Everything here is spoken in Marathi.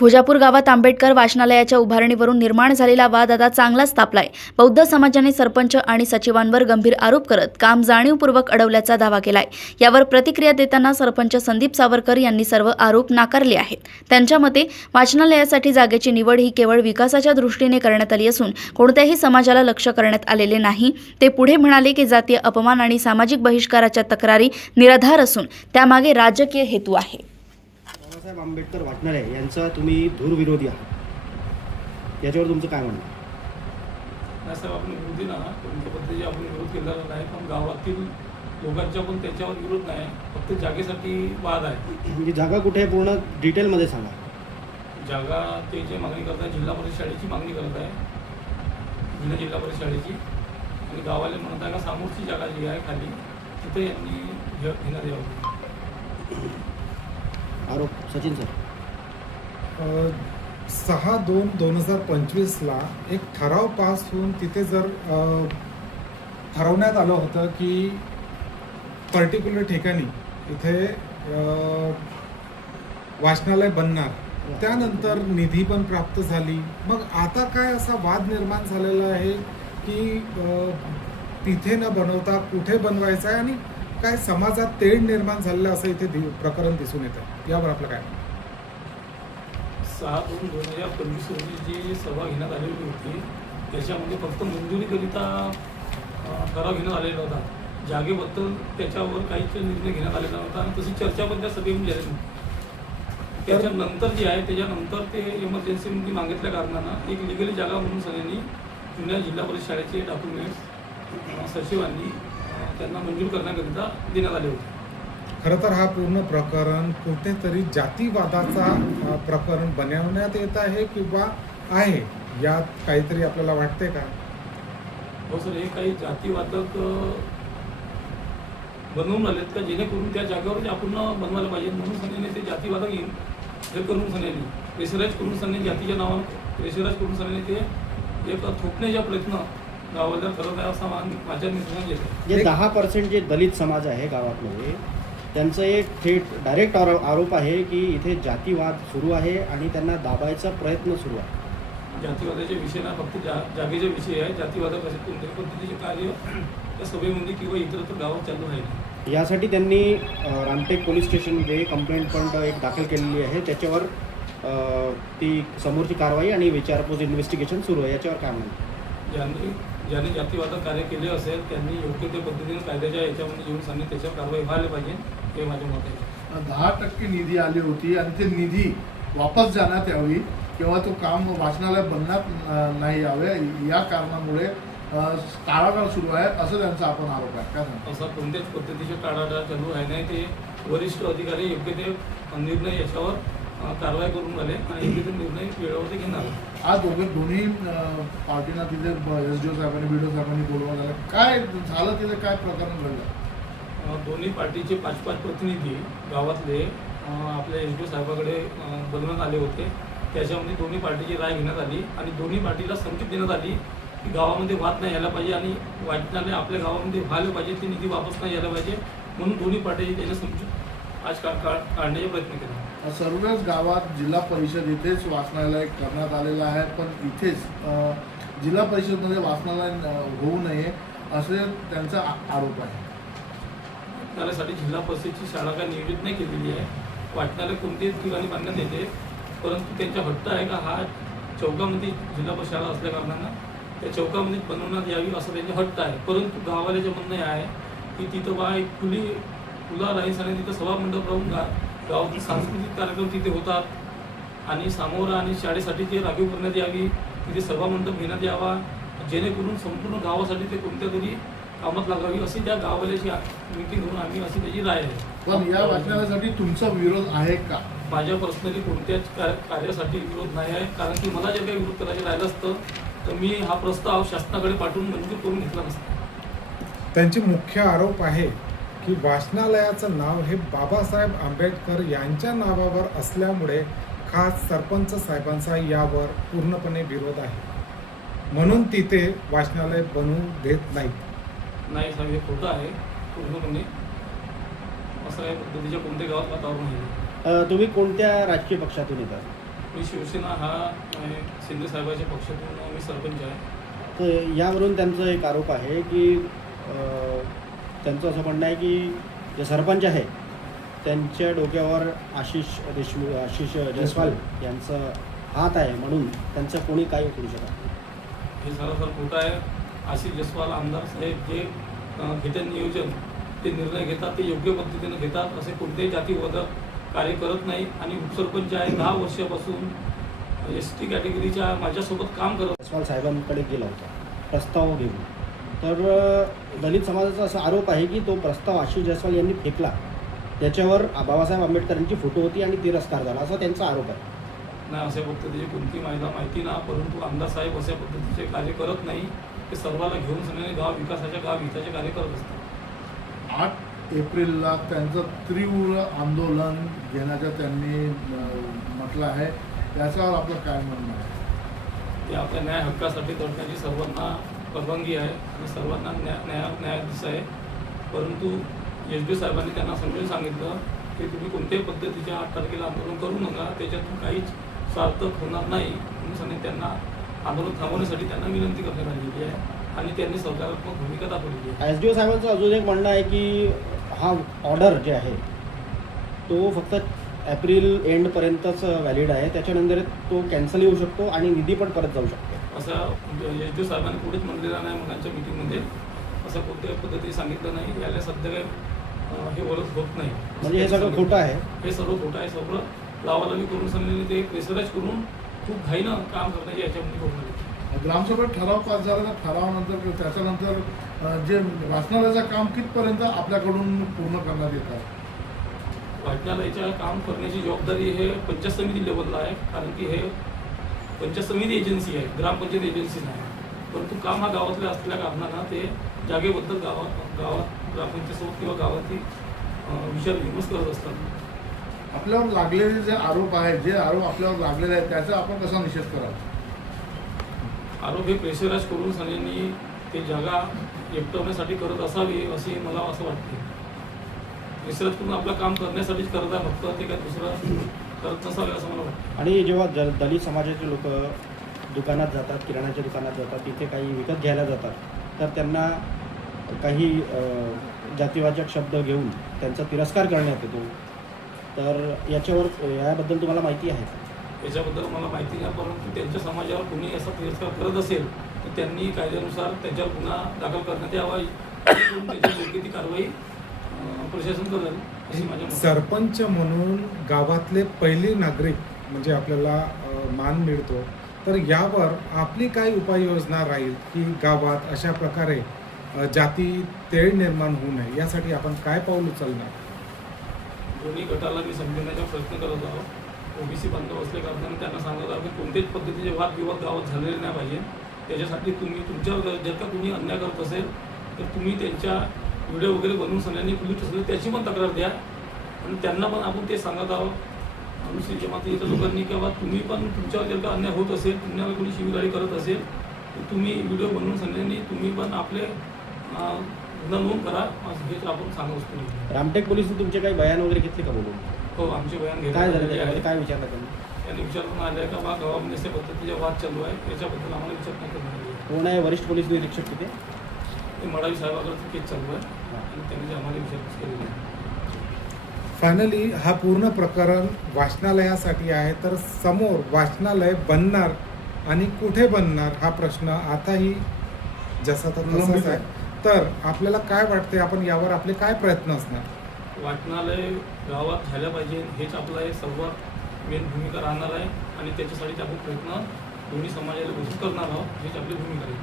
भोजापूर गावात आंबेडकर वाचनालयाच्या उभारणीवरून निर्माण झालेला वाद आता चांगलाच तापलाय। बौद्ध समाजाने सरपंच आणि सचिवांवर गंभीर आरोप करत काम जाणीवपूर्वक अडवल्याचा दावा केलाय। यावर प्रतिक्रिया देताना सरपंच संदीप सावरकर यांनी सर्व आरोप नाकारले आहेत। त्यांच्या मते वाचनालयासाठी जागेची निवड ही केवळ विकासाच्या दृष्टीने करण्यात आली असून कोणत्याही समाजाला लक्ष्य करण्यात आलेले नाही। ते पुढे म्हणाले की जातीय अपमान आणि सामाजिक बहिष्काराच्या तक्रारी निराधार असून त्यामागे राजकीय हेतू आहे। बाबासाहेब आंबेडकर वाचनालय यांचा तुम्ही धूरविरोधी आहात, याच्यावर तुमचं काय म्हणणं आहे? नाही साहेब, आपण विरोधी ना कोणत्या पद्धतीने आपण विरोध केलेला नाही, पण गावातील लोकांचा पण त्याच्यावर विरोध नाही, फक्त जागेसाठी वाद आहे। म्हणजे जागा कुठे आहे पूर्ण डिटेलमध्ये सांगा। जागा ते जे मागणी करत आहे जिल्हा परिषद शाळेची मागणी करत आहे, जुन्या जिल्हा परिषद शाळेची, आणि गावाला म्हणत आहे का समोरची जागा जी आहे खाली तिथे यांनी घेण्यात यावं। आरोप सचिन सर, 6/2/2025 एक ठराव पास होऊन तिथे जर ठरवण्यात आलं होतं की पर्टिक्युलर ठिकाणी इथे वाचनालय बनणार, त्यानंतर निधी पण प्राप्त झाली। मग आता काय असा वाद निर्माण झालेला आहे की तिथे न बनवता कुठे बनवायचं आहे, आणि काय समाजात तेढ निर्माण झालेलं असं इथे प्रकरण दिसून येतं। यावर आपलं काय? 6/2/2025 रोजी जी सभा घेण्यात आलेली होती त्याच्यामध्ये फक्त मंजुरीकरिता ठराव घेण्यात आलेला होता। जागेबद्दल त्याच्यावर काहीच निर्णय घेण्यात आलेला नव्हता आणि तशी चर्चा पण त्या सभेमध्ये झाली नव्हती। त्याच्यानंतर जी आहे त्याच्यानंतर ते इमर्जन्सीमध्ये मागितल्या कारणानं एक लिगली जागा म्हणून सगळ्यांनी जुन्या जिल्हा परिषद शाळेचे डॉक्युमेंट्स सचिवांनी त्यांना मंजूर करण्याकरिता देण्यात आले होते। खरं तर हा पूर्ण प्रकरण कुठेतरी जातीवादाचा प्रकरण बनवण्यात येत आहे किंवा आहे, यात काहीतरी आपल्याला वाटते का? हो सर, हे काही जातीवादक बनवून आलेत का जेणेकरून त्या जागेवर आपण बनवायला पाहिजे म्हणून सांगण्याने ते जातीवादक येईल हे करून सांगण्याने प्रेशराईज करून सांगणे, जातीच्या नावानं प्रेशराईज करून सांगणे ते एक थोपण्याचा प्रयत्न गावाला करत आहे असा माझ्या निर्णय येतो। जे 10% जे दलित समाज आहे गावातमध्ये त्यांचं एक थेट डायरेक्ट आरोप आहे की इथे जातीवाद सुरू आहे आणि त्यांना दाबायचा प्रयत्न सुरू आहे। जातीवादाचे विषय ना फक्त जागेचे विषय आहे, जातीवादक असे कोणत्याही पद्धतीचे कार्य त्या सभेमध्ये किंवा इतरत्र गावात चालू आहे। यासाठी त्यांनी रामटेक पोलीस स्टेशनमध्ये कंप्लेंट पण एक दाखल केलेली आहे, त्याच्यावर ती समोरची कारवाई आणि विचारपूस इन्व्हेस्टिगेशन सुरू आहे। याच्यावर काय म्हणणं? ज्यांनी जातीवादक कार्य केले असेल त्यांनी योग्य त्या पद्धतीने कायद्याच्या याच्यामध्ये येऊन सांगणे त्याच्यावर कारवाई व्हायला पाहिजे, हे माझे मत आहे। 10% निधी आली होती आणि ते निधी वापस जाण्यात यावी किंवा तो काम वाचनालय बनण्यात नाही यावे, या कारणामुळे टाळाटाळ सुरू आहे असं त्यांचा आपण आरोप आहे। काय सांगतो? असा कोणत्याच पद्धतीचे टाळाटाळ चालू आहे नाही, ते वरिष्ठ अधिकारी योग्य ते निर्णय याच्यावर कारवाई करून आले आणि योग्य ते निर्णय वेळेवरती घेणार। आज दोन्ही पार्टीना तिथे SDO साहेबांनी BDO साहेबांनी बोलवण्यात आलं, काय झालं तिथे, काय प्रकरण घडलं? दोन्ही पार्टीचे 5-5 प्रतिनिधी गावातले आपल्या SDO साहेबाकडे बोलवण्यात आले होते। त्याच्यामध्ये दोन्ही पार्टीची राय घेण्यात आली आणि दोन्ही पार्टीला संकेत देण्यात आली की गावामध्ये वाद नाही यायला पाहिजे आणि वाचनालय आपल्या गावामध्ये व्हायला पाहिजे, ते निधी वापस नाही यायला पाहिजे, म्हणून दोन्ही पार्टीचे त्याला समजून आज काढण्याचा प्रयत्न केला। सर्वच गावात जिल्हा परिषद इथेच वाचनालय करण्यात आलेलं आहे, पण इथेच जिल्हा परिषदमध्ये वाचनालय होऊ नये असे त्यांचा आरोप आहे। वाचनालयासाठी जिल्हा परिषदची शाळा काय नियोजित नाही केलेली आहे। वाचनालय कोणत्याही ठिकाणी बांधण्यात येते, परंतु त्यांचा हट्ट आहे का हा चौकामध्ये जिल्हा परिषद शाळा असल्या कारणानं त्या चौकामध्ये बनवण्यात यावी असं त्यांचा हट्ट आहे। परंतु गावाल्याचे म्हणणं आहे की तिथं बा एक खुला राहीस आणि तिथं सभामंडप राहून गावातील सांस्कृतिक कार्यक्रम तिथे होतात आणि समोर आणि शाळेसाठी ते राखीव करण्यात यावी, तिथे सभामंडप घेण्यात यावा जेणेकरून संपूर्ण गावासाठी ते कोणत्या तरी कामात लागावी अशी त्या गावाल्याची मीटिंग होऊन आम्ही अशी त्याची राय आहे। पण या वाचनालयासाठी तुमचा विरोध आहे का? माझ्या पर्सनली कोणत्याच कार्यासाठी विरोध नाही आहे, कारण की मला जर काही विरोध करायचं राहिलं असतं तर मी हा प्रस्ताव शासनाकडे पाठवून मंजूर करून घेतला नसता। त्यांचे मुख्य आरोप आहे की वाचनालयाचं नाव हे बाबासाहेब आंबेडकर यांच्या नावावर असल्यामुळे खास सरपंच साहेबांचा यावर पूर्णपणे विरोध आहे, म्हणून तिथे वाचनालय बनवू देत नाहीत। नाही साहेब, हे खोटं आहे पूर्णपणे, असं या पद्धतीच्या कोणत्या गावात वातावरण आहे। तुम्ही कोणत्या राजकीय पक्षातून येतात? मी शिवसेना हा शिंदे साहेबांच्या पक्षातून मी सरपंच आहे. तर यावरून त्यांचा एक आरोप आहे की त्यांचं असं म्हणणं आहे की जे सरपंच आहे त्यांच्या डोक्यावर आशिष जयस्वाल यांचं हात आहे, म्हणून त्यांचं कोणी काही करू शकत नाही. हे सरासर खोटं आहे. आशिष जयस्वाल आमदार साहेब जे घेतात नियोजन, ते निर्णय घेतात, ते योग्य पद्धतीने घेतात. असे कोणतेही जातीवादक कार्य करत नाही. आणि उपसरपंच आहे 10 वर्षापासून ST कॅटेगरीच्या माझ्यासोबत काम करत. जयस्वाल साहेबांकडे गेला होता प्रस्ताव घेऊन. तर दलित समाजाचा असा आरोप आहे की तो प्रस्ताव आशिष जयस्वाल यांनी फेकला, त्याच्यावर बाबासाहेब आंबेडकरांची फोटो होती आणि तिरस्कार झाला, असा त्यांचा आरोप आहे. नाही, अशा पद्धतीची कोणती महिला माहिती ना, परंतु आमदार साहेब अशा पद्धतीचे कार्य करत नाही. ते सर्वांना घेऊन सगळे गाव विकासाच्या, गाव हिताचे कार्य करत असतात. 8 एप्रिलला त्यांचं तीव्र आंदोलन घेण्याचं त्यांनी म्हटलं आहे. त्याच्यावर आपलं काय म्हणणं आहे? ते आपल्या न्याय हक्कासाठी लढण्याची सर्वांना परवानगी आहे आणि सर्वांना न्यायाधीश आहे. परंतु SB साहेबांनी त्यांना समजून सांगितलं की तुम्ही कोणत्याही पद्धतीच्या 8 तारखेला आंदोलन करू नका, त्याच्यातून काहीच सार्थक होणार नाही. म्हणून त्यांना आंदोलन थांबवण्यासाठी त्यांना विनंती करण्यात आलेली आहे आणि त्यांनी सकारात्मक भूमिका दाखवलेली आहे. SDO साहेबांचं अजून एक म्हणणं आहे की हा ऑर्डर जे आहे तो फक्त एप्रिल एंडपर्यंतच व्हॅलिड आहे, त्याच्यानंतर तो कॅन्सल होऊ शकतो आणि निधी पण परत जाऊ शकतो. असं SDO साहेबांनी पुढेच म्हणलेलं नाही. मुलांच्या मीटिंगमध्ये असं कोणत्याही पद्धतीने सांगितलं नाही. याला सध्या काही हे ओळख होत नाही. म्हणजे हे सगळं खोटं आहे. हे सर्व खोटं आहे. सर्व लावालावी करून सांगलेले ते प्रेशराईज करून खूप घाईनं काम करण्याची याच्यामध्ये होणार. ग्रामसभेत ठराव पास झाला, त्या ठरावानंतर त्याच्यानंतर जे वाचनालयाचं काम कितपर्यंत आपल्याकडून पूर्ण करण्यात येतात? वाचनालयाच्या काम करण्याची जबाबदारी हे पंचायत समिती लेवलला आहे, कारण की हे पंचायत समिती एजन्सी आहे, ग्रामपंचायत एजन्सी नाही. परंतु काम हा गावातल्या असलेल्या कारणानं ते जागेबद्दल गावात ग्रामपंचायत किंवा गावातील विचार विमर्श करत असतात. आपल्यावर लागलेले जे आरोप आहेत, जे आरोप आपल्यावर लागलेले आहेत, त्याचा आपण कसा निषेध कराल? आरोप हे प्रेशराईज करून सगळ्यांनी ते जागा एकटवण्यासाठी करत असावी असे मला असं वाटते. प्रेशराईज करून आपलं काम करण्यासाठीच करत आहे फक्त, ते काय दुसरं करत नसावे असं मला वाटतं. आणि जेव्हा दलित समाजाचे लोक दुकानात जातात, किराणाच्या दुकानात जातात, तिथे काही विकत घ्यायला जातात, तर त्यांना काही जातीवाचक शब्द घेऊन त्यांचा तिरस्कार करण्यात येतो. तर याबद्दल तुम्हाला माहिती आहे? याच्याबद्दल मला माहिती नाही, परंतु त्यांच्या समाजावर कोणी असा तिरस्कार करत असेल तर त्यांनी कायद्यानुसार त्यांच्यावर गुन्हा दाखल करण्यात यावा, त्याची योग्य ती कारवाई प्रशासन करेल अशी माझ्या मत आहे. सरपंच म्हणून गावातले पहिले नागरिक म्हणजे आपल्याला मान मिळतो, तर यावर आपली काय उपाययोजना राहील की गावात अशा प्रकारे जाती तेढ निर्माण होऊ नये, यासाठी आपण काय पाऊल उचलणार? दोन्ही गटाला मी समजवण्याचा प्रयत्न करत आहोत. OBC बांधव असल्या कारणाने त्यांना सांगत आहोत की कोणत्याच पद्धतीचे वादविवाद गावात झालेले नाही पाहिजे. त्याच्यासाठी तुम्ही तुमच्यावर जर का कुणी अन्याय करत असेल तर तुम्ही त्यांच्या व्हिडिओ वगैरे बनवून सगळ्यांनी पोलीस स्टेशनला त्याची पण तक्रार द्या. आणि त्यांना पण आपण ते सांगत आहोत अनुसूचित जमातीच्या लोकांनी, किंवा तुम्ही पण तुमच्यावर जर का अन्याय होत असेल, तुम्हाला कोणी शिवीगाळी करत असेल तर तुम्ही व्हिडिओ बनवून सगळ्यांनी तुम्ही पण आपले गुन्हा नोंद करा, हेच आपण सांगत असतो. रामटेक पोलिसांनी तुमचे काही बयान वगैरे घेतले का बोलून? हो, आमचे बयान काय घेण्यात झालं आलेले आहे. त्याच्यामध्ये? काय विचारलं त्यांनी? त्यांनी विचारून आले का बा गावामध्ये अशा पद्धतीचे वाद चालू आहे, याच्याबद्दल आम्हाला विचारणा करण्यात आली आहे. कोण आहे वरिष्ठ पोलीस निरीक्षक तिथे? ते मडावी साहेबाकडचं केस चालू आहे आणि त्यांनी आम्हाला विचारपूस केलेली आहे. फायनली हा पूर्ण प्रकरण वाचनालयासाठी आहे, तर समोर वाचनालय बनणार आणि कुठे बनणार हा प्रश्न आताही जसा तसाच आहे. तर आपल्याला काय वाटते, आपण यावर आपले काय प्रयत्न असणार? वाचनालय गावात झाल्या पाहिजे हेच आपलं एक सर्वात मेन भूमिका राहणार आहे आणि त्याच्यासाठी आपण प्रयत्न दोन्ही समाजाला बसून करणार आहोत, हेच आपली भूमिका आहे.